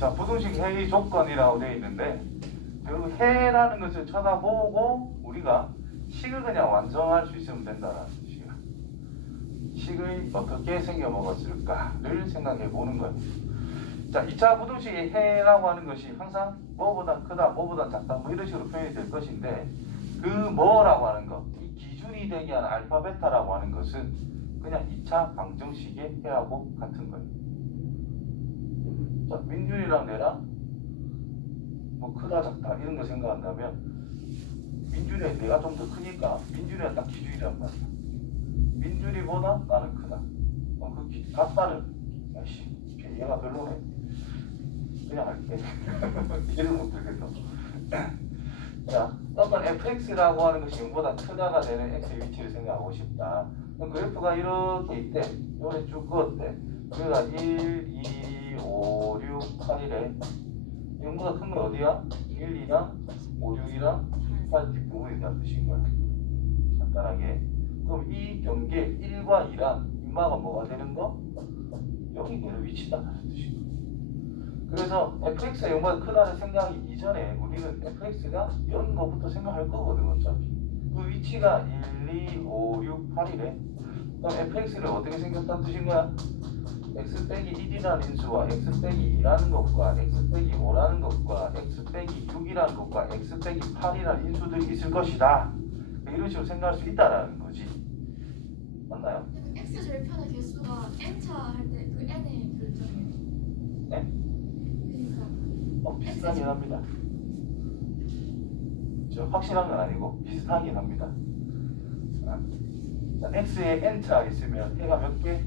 자, 부등식 해의 조건이라고 되어 있는데 그 해라는 것을 쳐다보고 우리가 식을 그냥 완성할 수 있으면 된다라는 뜻이야. 식이 어떻게 생겨 먹었을까를 생각해 보는 거예요. 자, 2차 부등식의 해라고 하는 것이 항상 뭐보다 크다, 뭐보다 작다, 뭐 이런 식으로 표현이 될 것인데 그 뭐라고 하는 것, 이 기준이 되게 하는 알파, 베타라고 하는 것은 그냥 2차 방정식의 해하고 같은 거예요. 자, 민준이랑 내랑 뭐 크다, 작다 이런 거 생각한다면 민준이 내가 좀 더 크니까 민준이가 딱 기준이란 말이야. 민준이보다 나는 크다. 그 같다는 야씨 얘가 별로네. 그냥 할게. 이해를 못 들겠어. 자, 어떤 fx라고 하는 것이 0보다 크다가 되는 x의 위치를 생각하고 싶다. 그럼 그래프가 이렇게 있대. 요래 쭉 그었대. 여기가 1, 2, 5, 6, 8이래. 0보다 큰 건 어디야? 1, 2랑 5, 6이랑 8 뒷부분이라는 뜻인 거야. 간단하게. 그럼 이 경계 1과 2랑 인마가 뭐가 되는 거? 여기 되는 위치다라는 뜻인 거야. 그래서 fx가 0보다 크다는 생각이 이전에 우리는 fx가 0거부터 생각할 거거든 어차피. 그 위치가 1, 2, 5, 6, 8이래. 그럼 fx를 어떻게 생겼다는 뜻인 거야? x 빼기 1이라는 인수와 x 빼기 2라는 것과 x 빼기 5라는 것과 x 빼기 6이라는 것과 x 빼기 8이라는 인수들이 있을 것이다. 이런 식으로 생각할 수 있다라는 거지. 맞나요? x 절편의 개수가 n차 할 때 그 n의 결정이에요. 네? 그러니까 비슷하긴 합니다. 저 확실한 건 아니고 비슷하긴 합니다. 자, x에 n차 있으면 해가 몇 개?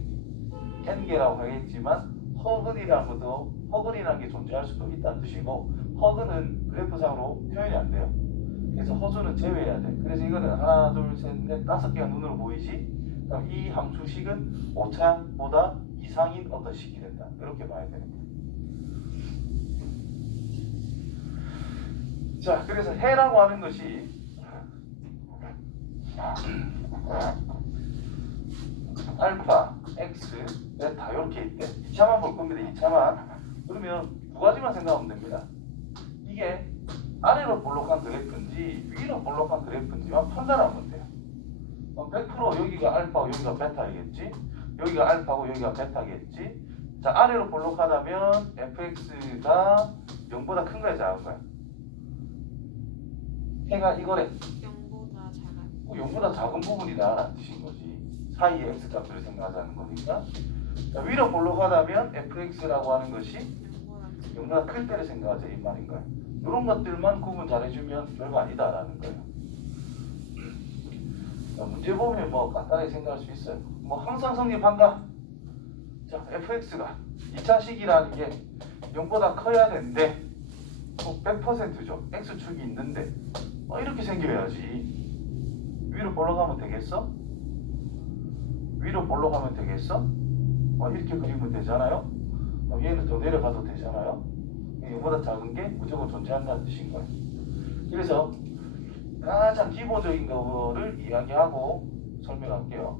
n개라고 하겠지만 허근이라는 것도 허근이라는 게 존재할 수도 있다는 뜻이고 허근은 그래프상으로 표현이 안 돼요. 그래서 허수는 제외해야 돼. 그래서 이거는 하나, 둘, 셋, 넷, 5개가 눈으로 보이지? 그럼 이 함수식은 5차보다 이상인 어떤 식이 된다. 이렇게 봐야 되는 거예요. 자, 그래서 해라고 하는 것이 알파, x, 베타 이렇게 있대. 2차만 볼 겁니다. 2차만. 그러면 두 가지만 생각하면 됩니다. 이게 아래로 볼록한 그래프인지 위로 볼록한 그래프인지만 판단하면 돼요. 100% 여기가 알파고 여기가 베타이겠지. 여기가 알파고 여기가 베타겠지. 자, 아래로 볼록하다면 fx가 0보다 큰 거야 작은 거야? 해가 이거래. 0보다 작아. 0보다 작은 부분이다 라는 뜻인 거지. 사이의 x값을 생각하자는 거니까. 자, 위로 볼록하다면 fx라고 하는 것이 0보다 클 때를 생각하자 이 말인 거야. 이런 것들만 구분 잘해주면 별거 아니다라는 거예요. 자, 문제 보면 뭐 간단하게 생각할 수 있어요. 뭐 항상 성립한가? 자, fx가 2차식이라는 게 0보다 커야 되는데 100%죠. x축이 있는데 이렇게 생겨야지. 위로 볼록하면 되겠어? 위로 볼록하면 되겠어? 이렇게 그리면 되잖아요. 얘는 더 내려가도 되잖아요. 0보다 작은 게 무조건 존재한다는 뜻인 거예요. 그래서 가장 기본적인 거를 이야기하고 설명할게요.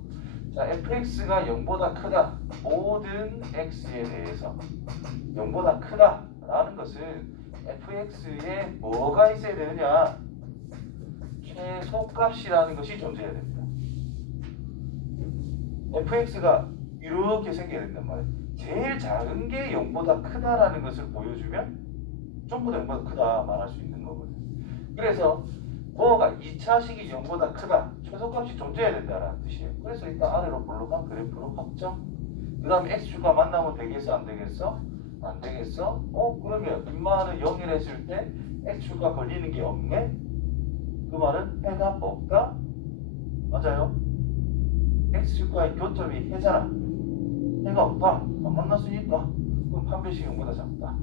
자, fx가 0보다 크다. 모든 x에 대해서 0보다 크다라는 것은 fx에 뭐가 있어야 되느냐? 최소값이라는 것이 존재해야 됩니다. fx가 이렇게 생겨야 된단 말이에요. 제일 작은 게 0보다 크다라는 것을 보여주면 전부 다 0보다 크다 말할 수 있는 거거든요. 그래서 뭐가 2차식이 0보다 크다. 최소값이 존재해야 된다는 뜻이에요. 그래서 일단 아래로 볼록한 그래프로 확정. 그 다음에 x축과 만나면 되겠어? 안 되겠어? 안 되겠어? 그러면 인마는 0이라 했을 때 x축과 걸리는 게 없네? 그 말은 해가 없다? 맞아요? x축과의 교점이 해잖아. 해가 없다. 안 만났으니까. 그럼 판별식이 0보다 작다.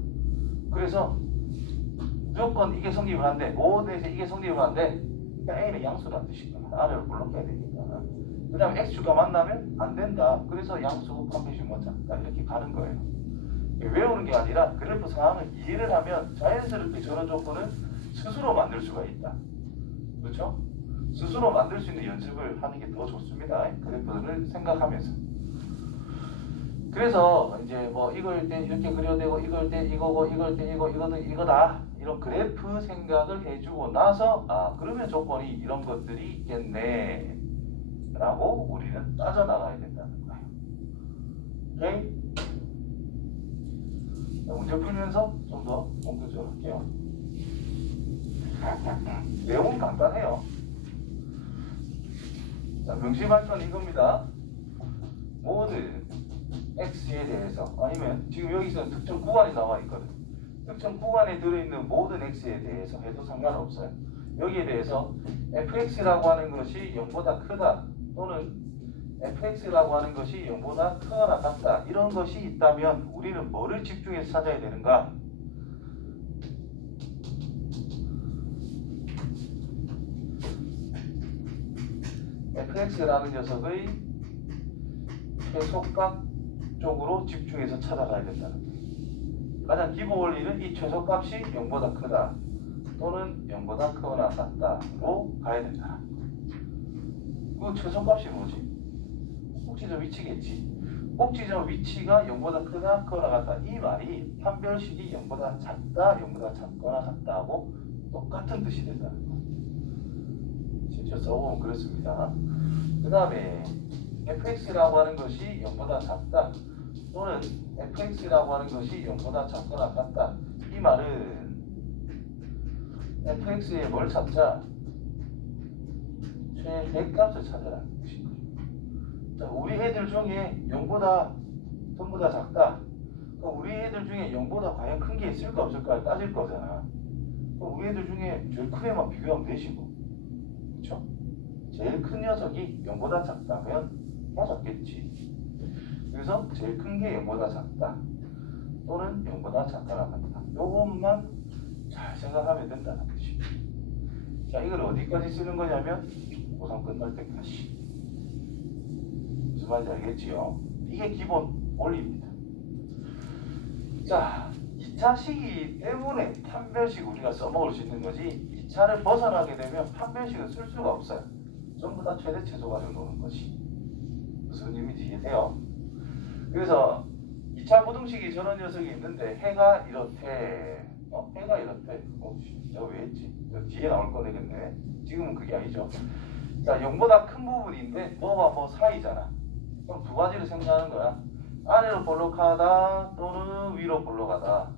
그래서 무조건 이게 성립을 한대. 모든에서 이게 성립을 한대. 그러니까 A는 양수라는 뜻인 거야. 아래로 볼록해야 되니까. 그 다음에 X축과 만나면 안 된다. 그래서 양수 판별식 뭐 작다. 이렇게 가는 거예요. 외우는 게 아니라 그래프 상황을 이해를 하면 자연스럽게 저런 조건은 스스로 만들 수가 있다. 그렇죠? 스스로 만들 수 있는 연습을 하는 게 더 좋습니다. 그래프를 생각하면서. 그래서 이제 뭐 이걸 때 이렇게 그려도 되고 이걸 때 이거고 이걸 때 이거다 이런 그래프 생각을 해주고 나서 아 그러면 조건이 이런 것들이 있겠네 라고 우리는 따져나가야 된다는 거예요. 오케이? 자, 문제 풀면서 좀 더 본격적으로 할게요. 내용은 간단해요. 자, 명심할 건 이겁니다. 모든 x에 대해서 아니면 지금 여기서 특정 구간이 나와 있거든. 특정 구간에 들어있는 모든 x에 대해서 해도 상관없어요. 여기에 대해서 fx라고 하는 것이 0보다 크다 또는 fx라고 하는 것이 0보다 크거나 같다 이런 것이 있다면 우리는 뭐를 집중해서 찾아야 되는가? fx라는 녀석의 최소값 쪽으로 집중해서 찾아가야 된다는 거예요. 가장 기본 원리는 이 최소값이 0보다 크다 또는 0보다 크거나 같다로 가야 된다. 그 최소값이 뭐지? 꼭지점 위치겠지. 꼭지점 위치가 0보다 크다 크거나 같다 이 말이 판별식이 0보다 작다 0보다 작거나 같다하고 똑같은 뜻이 된다는 거예요. 실제 써보면 그렇습니다. 그 다음에 fx라고 하는 것이 0보다 작다 또는 fx라고 하는 것이 0보다 작거나 같다 이 말은 fx에 뭘 찾자? 최대값을 찾아라는 것인 거죠. 자, 우리 애들 중에 0보다 전부 다 작다. 그럼 우리 애들 중에 0보다 과연 큰 게 있을까 없을까 따질 거잖아. 그럼 우리 애들 중에 제일 큰 애만 비교하면 되지 뭐. 그렇죠? 제일 큰 녀석이 0보다 작다면 맞았겠지. 그래서 제일 큰 게 0보다 작다 또는 0보다 작거나 같다. 요것만 잘 생각하면 된다는 뜻입니다. 자, 이걸 어디까지 쓰는 거냐면 고3 끝날 때까지. 무슨 말인지 알겠지요? 이게 기본 원리입니다. 자, 2차 시기 때문에 판별식 우리가 써먹을 수 있는 거지 2차를 벗어나게 되면 판별식은 쓸 수가 없어요. 전부 다 최대 최소 가지고 노는 것이. 무슨 의미인지 이해돼요? 그래서 2차 부등식이 저런 녀석이 있는데 해가 이렇대. 해가 이렇대. 내가 왜 했지? 뒤에 나올 거 되겠네. 지금은 그게 아니죠. 자, 0보다 큰 부분인데 뭐와 뭐 사이잖아. 그럼 두 가지를 생각하는 거야. 아래로 볼록하다 또는 위로 볼록하다.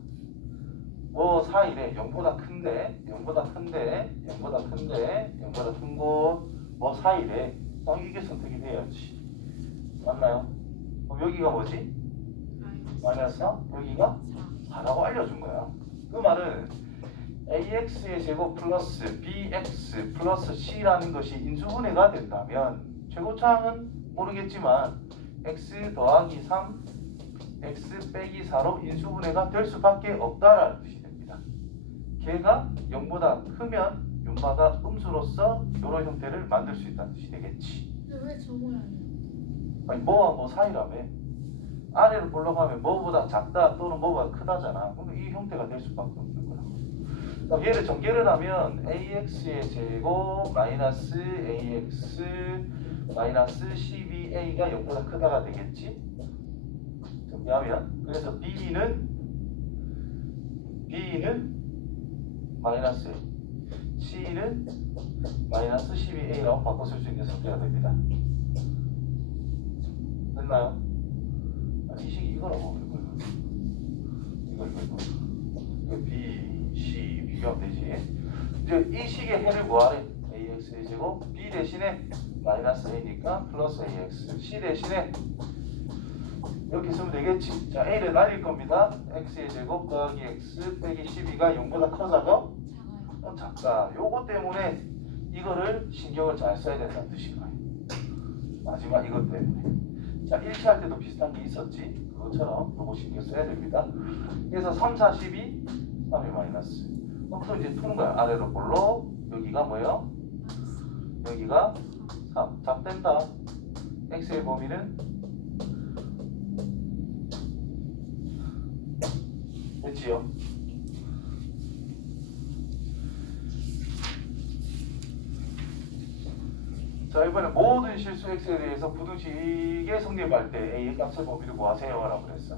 뭐 사이래. 0보다 큰데 0보다 큰데 0보다 큰데 0보다 큰 곳 뭐 사이래. 이게 선택이 돼야지. 맞나요? 그럼 여기가 뭐지? 마이너스 3? 여기가 4라고 알려준 거야. 그 말은 ax의 제곱 플러스 bx 플러스 c라는 것이 인수분해가 된다면 최고차항은 모르겠지만 x 더하기 3 x 빼기 4로 인수분해가 될 수밖에 없다라는 뜻이 됩니다. 걔가 0보다 크면 윤마가 음수로서 이런 형태를 만들 수 있다는 뜻이 되겠지. 근데 왜 저 모양이야? 아니 뭐와 뭐 사이라며. 아래로 볼록하면 뭐보다 작다 또는 뭐보다 크다잖아. 그럼 이 형태가 될 수밖에 없는 거야. 그럼 얘를 전개를 하면 ax의 제곱 마이너스 ax 마이너스 12a가 0보다 크다가 되겠지. 정리하면 그래서 b는 마이너스 c는 마이너스 12a라고 바꿔 쓸 수 있는 상태가 됩니다. 됐나요? 이 식이 이거라고 이거 B, C 비교하면 되지. 이제 이 식의 해를 구하래. AX의 제곱 B 대신에 마이너스 A니까 플러스 AX C 대신에 이렇게 쓰면 되겠지. 자, A를 날릴 겁니다. X의 제곱 더하기 X 빼기 12가 0보다 커져서 작다. 요거 때문에 이거를 신경을 잘 써야 된다는 뜻인 거예요. 마지막 이것 때문에. 자, 1차 할 때도 비슷한 게 있었지. 그것처럼 요거 신경 써야 됩니다. 그래서 3, 4, 12, 3이 마이너스. 그럼 또 이제 푸는 거야. 아래로 볼록. 여기가 뭐예요? 여기가 3. 작된다. x의 범위는 됐지요? 자, 이번에 모든 실수 x에 대해서 부등식의 성립할 때 a의 값을 범위를 구하세요 라고 그랬어.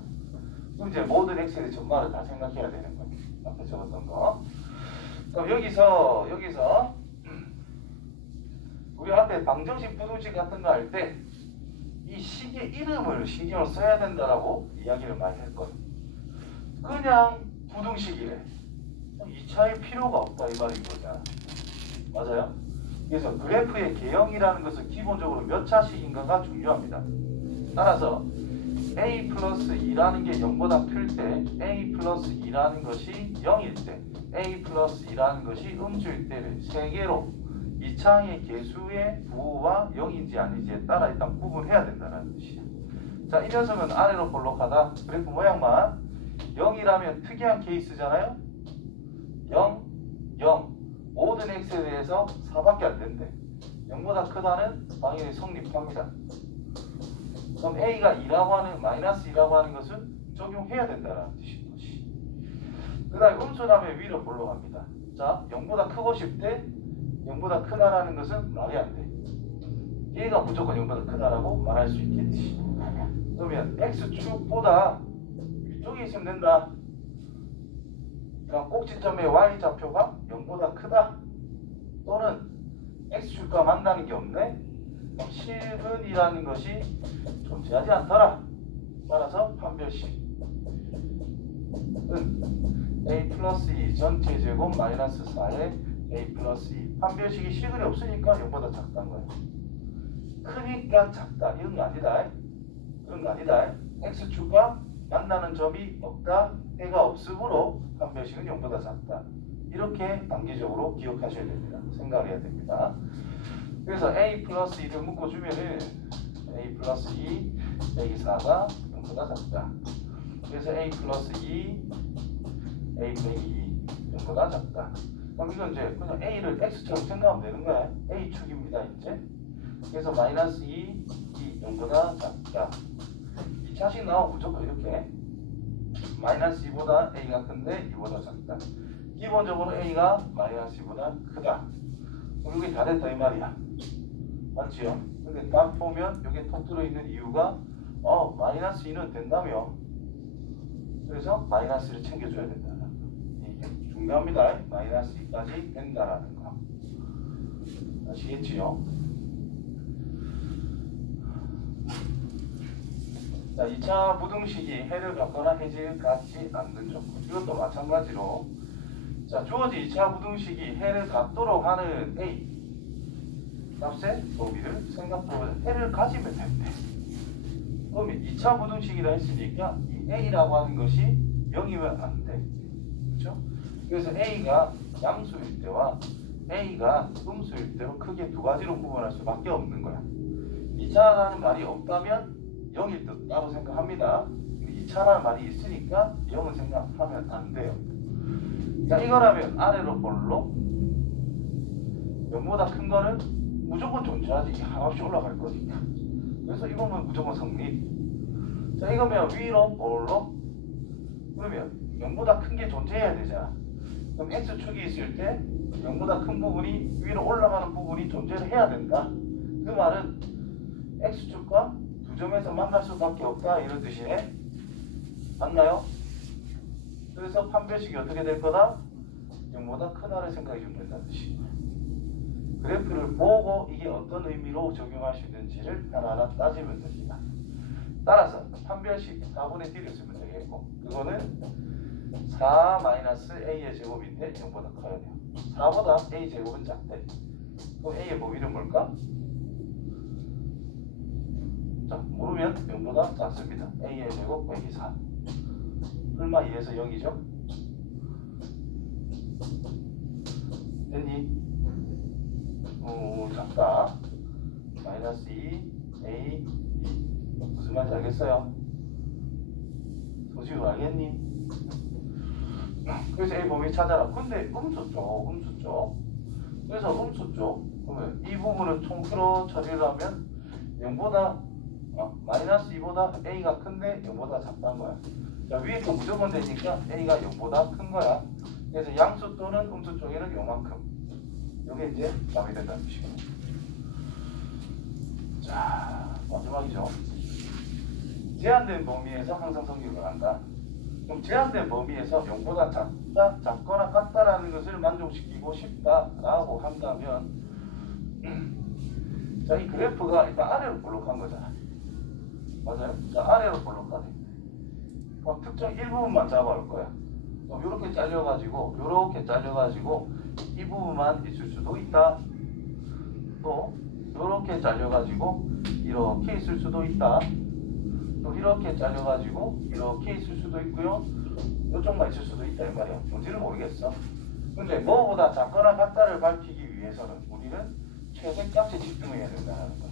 그럼 이제 모든 x에 대해 전말을 다 생각해야 되는 거야. 앞에 적었던 거. 그럼 여기서 우리 앞에 방정식 부등식 같은 거 할 때 이 식의 이름을 신경을 써야 된다라고 이야기를 많이 했거든. 그냥 부등식이래. 이 차이 필요가 없다 이 말인 거잖아. 맞아요? 그래서 그래프의 개형이라는 것은 기본적으로 몇 차식인가가 중요합니다. 따라서 a 플러스 2라는 게 0보다 클 때 a 플러스 2라는 것이 0일 때 a 플러스 2라는 것이 음수일 때를 세 개로 이 창의 개수의 부호와 0인지 아닌지에 따라 일단 구분해야 된다는 뜻이야. 자, 이 녀석은 아래로 볼록하다. 그래프 모양만 0이라면 특이한 케이스잖아요. 0, 0 모든 x에 대해서 4밖에 안 된대. 0보다 크다는 당연히 성립합니다. 그럼 a가 2라고 하는 마이너스 2라고 하는 것은 적용해야 된다는 뜻인 것이. 그 다음에 음수라면 위로 볼록합니다. 자, 0보다 크고 싶대. 0보다 크다라는 것은 말이 안 돼. 얘가 무조건 0보다 크다라고 말할 수 있겠지. 그러면 x축보다 위쪽에 있으면 된다. 그러니까 꼭지점의 y좌표가 0보다 크다. 또는 x축과 만나는 게 없네. 그럼 실근이라는 것이 존재하지 않더라. 따라서 판별식 a 플러스 2 전체 제곱 마이너스 4에 a 플러스 2 판별식이 실근이 없으니까 0보다 작다는 거야. 크니까 작다 이런 거 아니다. 그런 거 아니다. x축과 만나는 점이 없다. 해가 없으므로 판별식은 0보다 작다. 이렇게 단기적으로 기억하셔야 됩니다. 생각해야 됩니다. 그래서 a 플러스 2를 묶어주면은 a 플러스 2 빼기 4가 0보다 작다. 그래서 a 플러스 2 a 빼기 2 0보다 작다. 그럼 이건 이제 그냥 a를 x처럼 생각하면 되는 거야. a축입니다 이제. 그래서 마이너스 2 0보다 작다. 이 차식 나오면 무조건 이렇게 마이너스 2보다 a가 큰데 2보다 작다. 기본적으로 a가 마이너스 2보다 크다. 그럼 이게 다 됐다 이 말이야. 맞지요? 근데 딱 보면 여기에 톡 들어있는 이유가 마이너스 2는 된다며. 그래서 마이너스를 챙겨줘야 된다. 이게 중요합니다. 마이너스 2까지 된다라는 거. 아시겠지요? 자, 2차 부등식이 해를 갖거나 해를 갖지 않는 조건. 이것도 마찬가지로 자, 주어진 2차 부등식이 해를 갖도록 하는 A 값의 범위를 생각보다 해를 가지면 된대. 그러면 2차 부등식이라 했으니까 이 A라고 하는 것이 0이면 안 돼. 그렇죠? 그래서 A가 양수일 때와 A가 음수일 때로 크게 두 가지로 구분할 수밖에 없는 거야. 2차라는 말이 없다면 0일 듯 따로 생각합니다. 2차라는 말이 있으니까 0을 생각하면 안 돼요. 자, 이거라면 아래로 볼록 0보다 큰 거는 무조건 존재하지. 이게 한없이 올라갈 거니까. 그래서 이거면 무조건 성립. 자, 이거면 위로 볼록 그러면 0보다 큰 게 존재해야 되잖아. 그럼 x축이 있을 때 0보다 큰 부분이 위로 올라가는 부분이 존재를 해야 된다. 그 말은 x축과 두 점에서 만날 수밖에 없다 이런 뜻이네. 맞나요? 그래서 판별식이 어떻게 될 거다? 0보다 크다를 생각해 주면 된다는 뜻이에요. 그래프를 보고 이게 어떤 의미로 적용할 수 있는지를 하나하나 따지면 됩니다. 따라서 판별식 4분의 D를 쓰면 되겠고 그거는 4-A의 제곱인데 0보다 커야 돼요. 4보다 A 제곱은 작대. 그럼 A의 범위는 뭘까? 자, 모르면 0보다 작습니다. A의 제곱 빼기 4 얼마 2에서 0이죠? 됐니? 작다. 마이너스 2 A 2 무슨 말인지 알겠어요? 소식을 알겠니? 그래서 A 범위 찾아라. 근데 음수 쪽 그래서 음수 쪽 그러면 이 부분을 통틀어 처리를 하면 0보다 마이너스 2보다 A가 큰데 0보다 작다는 거야. 자, 위에 거 무조건 되니까 A가 0보다 큰 거야. 그래서 양수 또는 음수 쪽에는 요만큼. 이게 이제 답이 된다는 뜻이고. 자, 마지막이죠. 제한된 범위에서 항상 성립을 한다. 그럼 제한된 범위에서 0보다 작거나 같다라는 것을 만족시키고 싶다라고 한다면 자, 이 그래프가 일단 아래로 볼록한 거잖아. 맞아요? 자, 아래로 볼록하네. 그럼 특정 일부분만 잡아올 거야. 그럼 이렇게 잘려가지고 이 부분만 있을 수도 있다. 또 이렇게 잘려가지고 이렇게 있을 수도 있다. 또 이렇게 잘려가지고 이렇게 있을 수도 있고요. 이쪽만 있을 수도 있다 이 말이야. 뭔지는 모르겠어. 근데 뭐보다 작거나 같다를 밝히기 위해서는 우리는 최대값에 집중해야 된다는 거야.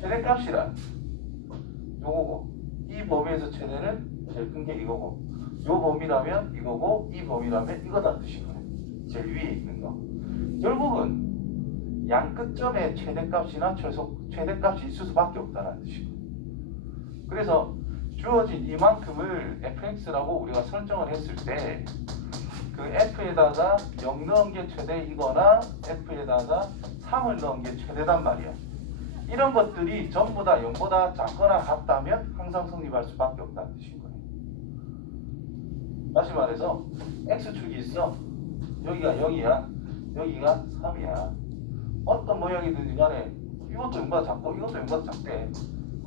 최대값이란 요거고 이 범위에서 최대는 제일 큰 게 이거고 요 범위라면 이거고 이 범위라면 이거다 뜻인 거야. 제일 위에 있는 거. 결국은 양 끝점에 최대값이나 최대값이 있을 수밖에 없다는 뜻이고. 그래서 주어진 이만큼을 fx라고 우리가 설정을 했을 때 그 f에다가 0 넣은 게 최대이거나 f에다가 3을 넣은 게 최대단 말이야. 이런 것들이 전부 다 0보다 작거나 같다면 항상 성립할 수밖에 없다는 뜻인 거예요. 다시 말해서 x축이 있어. 여기가 0이야. 여기가 3이야. 어떤 모양이든지 간에 이것도 0보다 작고 이것도 0보다 작대.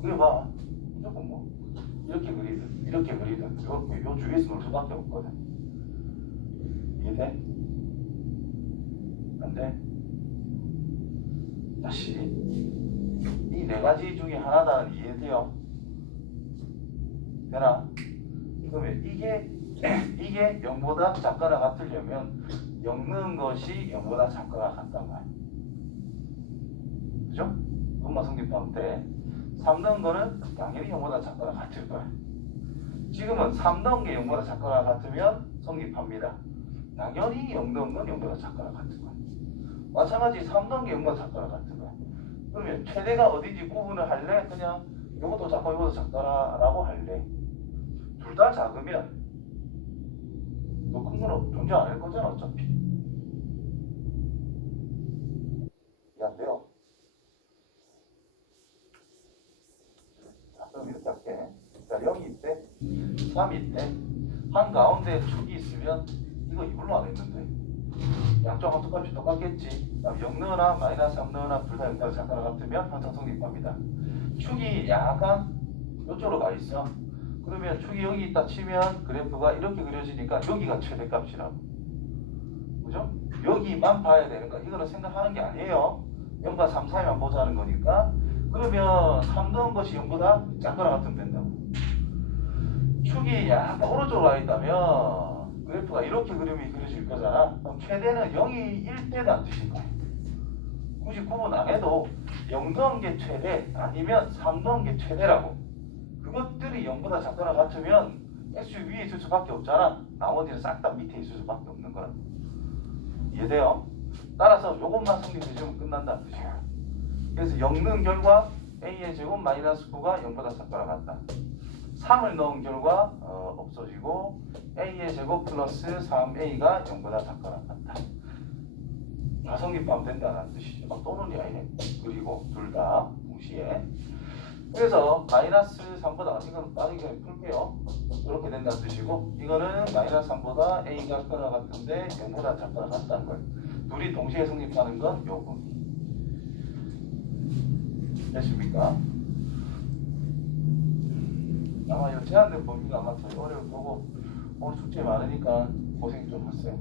그래봐. 무조건 뭐 이렇게 그리든 이렇게 그리든 요 주위에서 놀 수밖에 없거든. 이해돼? 안 돼? 다시 이 네 가지 중에 하나다는 이해돼요? 되나? 그러면 이게 0보다 작거나 같으려면 0 넣은 것이 0보다 작거나 같단 말이야. 그죠? 그것만 성립하면 돼. 3 넣은 거는 당연히 0보다 작거나 같을 거야. 지금은 3 넣은 게 0보다 작거나 같으면 성립합니다. 당연히 0 넣은 건 0보다 작거나 같은 거야. 마찬가지 3 넣은 게 0보다 작거나 같은 거야. 그러면 최대가 어딘지 구분을 할래? 그냥 이것도 작고 이것도 작다라고 할래? 둘 다 작으면 너 큰 거는 존재 안 할 거잖아 어차피. 이해 안 돼요? 자, 그럼 이렇게 할게. 자, 0이 있대, 3이 있대. 한가운데 축이 있으면 이거 이걸로 안 했는데 양쪽 함수값이 똑같겠지. 0 넣으나 마이너스 3 넣으나 둘 다 0보다 작거나 같으면 항상 성립합니다. 축이 약간 이쪽으로 가 있어. 그러면 축이 여기 있다 치면 그래프가 이렇게 그려지니까 여기가 최대값이라고. 그죠? 여기만 봐야 되는 거야. 이거는 생각하는 게 아니에요. 0과 3 사이만 보자는 거니까. 그러면 3 넣은 것이 0보다 작거나 같으면 된다고. 축이 약간 오른쪽으로 가 있다면 그래프가 이렇게 그림이 그려질 거잖아. 그럼 최대는 0이 1대란 뜻인 거야. 굳이 구분 안 해도 0 넣은 게 최대 아니면 3 넣은 게 최대라고. 그것들이 0보다 작거나 같으면 x 위에 있을 수밖에 없잖아. 나머지는 싹 다 밑에 있을 수밖에 없는 거야. 이해돼요? 따라서 요것만 성립해주면 끝난다는 뜻이야. 그래서 0 넣은 결과 a의 제곱 마이너스 9가 0보다 작거나 같다. 3을 넣은 결과 없어지고 a의 제곱 플러스 3a가 0보다 작거나 같다. 다 성립하면 된다는 뜻이죠. 막 또는이 아니네. 그리고 둘 다 동시에. 그래서 마이너스 3보다 이건 빠르게 풀게요. 이렇게 된다는 뜻이고 이거는 마이너스 3보다 a가 작거나 같은데 0보다 작거나 같다는 걸. 둘이 동시에 성립하는 건 요 범위. 됐습니까? 아마 이 제한된 범위가 아마 더 어려울 거고 오늘 숙제 많으니까 고생 좀 하세요.